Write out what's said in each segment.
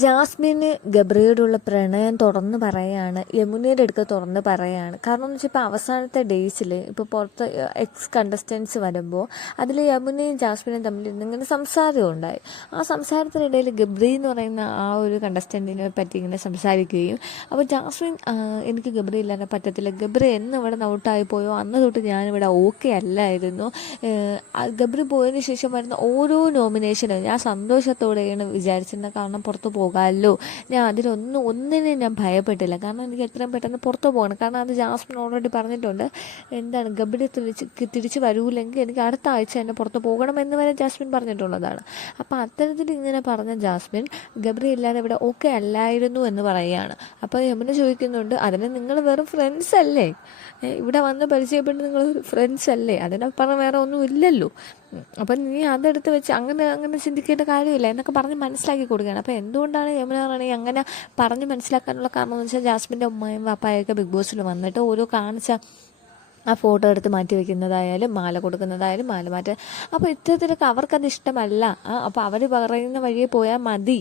ജാസ്മിന് ഗബ്രിയോടുള്ള പ്രണയം തുറന്ന് പറയാണ് യമുനയുടെ അടുത്ത് തുറന്ന് പറയാണ്. കാരണം എന്ന് വെച്ചാൽ ഇപ്പോൾ അവസാനത്തെ ഡേയ്സിൽ ഇപ്പോൾ പുറത്ത് എക്സ് കണ്ടസ്റ്റൻസ് വരുമ്പോൾ അതിൽ യമുനയും ജാസ്മിനും തമ്മിൽ ഇന്നിങ്ങനെ സംസാരം ഉണ്ടായി. ആ സംസാരത്തിനിടയിൽ ഗബ്രി എന്ന് പറയുന്ന ആ ഒരു കണ്ടസ്റ്റന്റിനെ പറ്റി ഇങ്ങനെ സംസാരിക്കുകയും അപ്പോൾ ജാസ്മിൻ എനിക്ക് ഗബ്രി ഇല്ലാതെ പറ്റത്തില്ല. ഗബ്രി എന്ന് ഇവിടെ ഔട്ടായി പോയോ? അന്ന് തൊട്ട് ഞാനിവിടെ ഓക്കെ അല്ലായിരുന്നു. ഗബ്രി പോയതിന് ശേഷം വരുന്ന ഓരോ നോമിനേഷനും ഞാൻ സന്തോഷത്തോടെയാണ് വിചാരിച്ചിരുന്നത്. കാരണം പുറത്ത് പോകാമല്ലോ? ഞാൻ അതിലൊന്നും ഒന്നിനും ഞാൻ ഭയപ്പെട്ടില്ല. കാരണം എനിക്ക് എത്രയും പെട്ടെന്ന് പുറത്ത് പോകണം. കാരണം അത് ജാസ്മിൻ ഓൾറെഡി പറഞ്ഞിട്ടുണ്ട്. എന്താണ് ഗബിഡി തിരിച്ച് തിരിച്ച് വരൂല്ലെങ്കിൽ എനിക്ക് അടുത്ത ആഴ്ച തന്നെ പുറത്ത് പോകണം എന്ന് വരെ ജാസ്മിൻ പറഞ്ഞിട്ടുള്ളതാണ്. അപ്പോൾ അത്തരത്തിൽ ഇങ്ങനെ പറഞ്ഞ ജാസ്മിൻ ഗബ്രി ഇല്ലാതെ ഇവിടെ ഓക്കെ അല്ലായിരുന്നു എന്ന് പറയുകയാണ്. അപ്പോൾ യമുന ചോദിക്കുന്നുണ്ട് അതിന് നിങ്ങൾ വെറും ഫ്രണ്ട്സ് അല്ലേ? ഇവിടെ വന്ന് പരിചയപ്പെട്ട് നിങ്ങൾ ഫ്രണ്ട്സ് അല്ലേ? അതിനപ്പുറം വേറെ ഒന്നും ഇല്ലല്ലോ. അപ്പം നീ അതെടുത്ത് വെച്ച് അങ്ങനെ അങ്ങനെ ചിന്തിക്കേണ്ട കാര്യമില്ല. എന്നൊക്കെ പറഞ്ഞ് മനസ്സിലാക്കി കൊടുക്കുകയാണ്. അപ്പോൾ എന്തുകൊണ്ടാണ് യമുന റാണി അങ്ങനെ പറഞ്ഞ് മനസ്സിലാക്കാനുള്ള കാരണം എന്ന് വെച്ചാൽ ജാസ്മിന്റെ ഉമ്മയും പപ്പായൊക്കെ ബിഗ് ബോസിൽ വന്നിട്ട് ഓരോ കാണിച്ച ആ ഫോട്ടോ എടുത്ത് മാറ്റി വെക്കുന്നതായാലും മാല കൊടുക്കുന്നതായാലും മാല മാറ്റ അപ്പോൾ ഇത്തരത്തിലൊക്കെ അവർക്കത് ഇഷ്ടമല്ല. അപ്പോൾ അവർ പറയുന്ന വഴിയെ പോയാൽ മതി.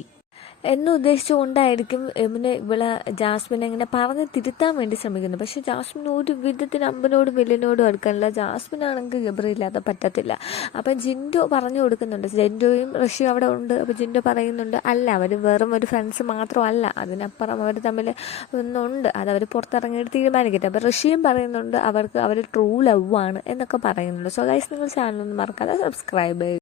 എന്ന് ഉദ്ദേശിച്ചുകൊണ്ടായിരിക്കും യമുന ഇവളെ ജാസ്മിനെ ഇങ്ങനെ പറഞ്ഞ് തിരുത്താൻ വേണ്ടി ശ്രമിക്കുന്നത്. പക്ഷെ ജാസ്മിൻ ഒരു വിധത്തിന് അമ്പനോടും വില്ലനോടും അടുക്കാനില്ല ജാസ്മിൻ ആണെങ്കിൽ ഗബ്രിയില്ലാതെ പറ്റത്തില്ല. അപ്പം ജിൻഡോ പറഞ്ഞു കൊടുക്കുന്നുണ്ട്. ജിൻഡോയും ഋഷിയും അവിടെ ഉണ്ട്. അപ്പോൾ ജിൻഡോ പറയുന്നുണ്ട് അല്ല അവർ വെറും ഒരു ഫ്രണ്ട്സ് മാത്രമല്ല. അതിനപ്പുറം അവർ തമ്മിൽ ഒന്നുണ്ട്. അത് അവർ പുറത്തിറങ്ങിയിട്ട് തീരുമാനിക്കട്ടെ. അപ്പോൾ ഋഷിയും പറയുന്നുണ്ട് അവർക്ക് അവർ ട്രൂ ലവ് ആണ് എന്നൊക്കെ പറയുന്നുണ്ട്. സോ ഗൈസ് നിങ്ങൾ ചാനൽ ഒന്ന് മറക്കാതെ സബ്സ്ക്രൈബ് ചെയ്യുക